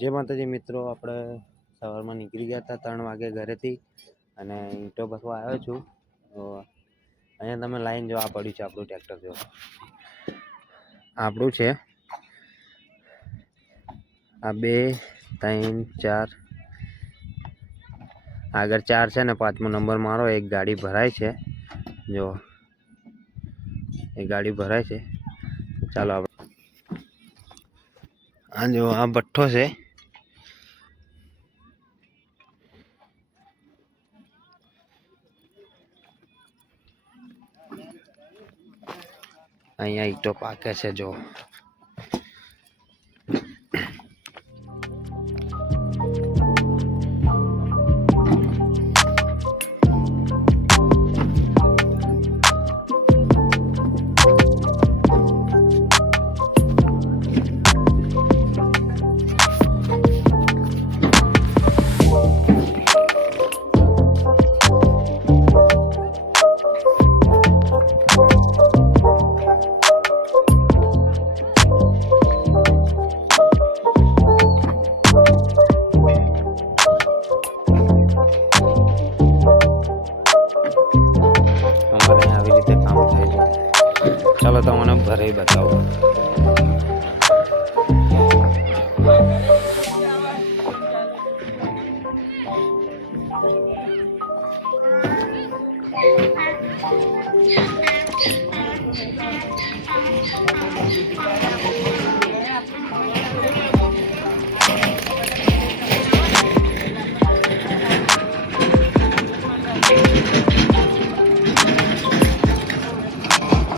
જે માતાજી મિત્રો, આપણે સવારમાં નીકળી ગયા હતા 3 વાગે ઘરેથી અને ઈંટો ભરવા આવ્યો છું. તો અહીંયા તમે લાઈન જોવા પડ્યું છે, આપણું ટ્રેક્ટર જો આપણું છે. આ 2 3 4 આગળ 4 છે ને 5મો નંબર મારો. એક ગાડી ભરાય છે, જો એક ગાડી ભરાય છે. ચાલો આપણે આ જો આ ભઠ્ઠો છે. અહીંયા ઈંટો પાકે છે જો. અમારે આવી રીતે કામ થાય છે. ચાલો તમને ભરાઈ બતાવું.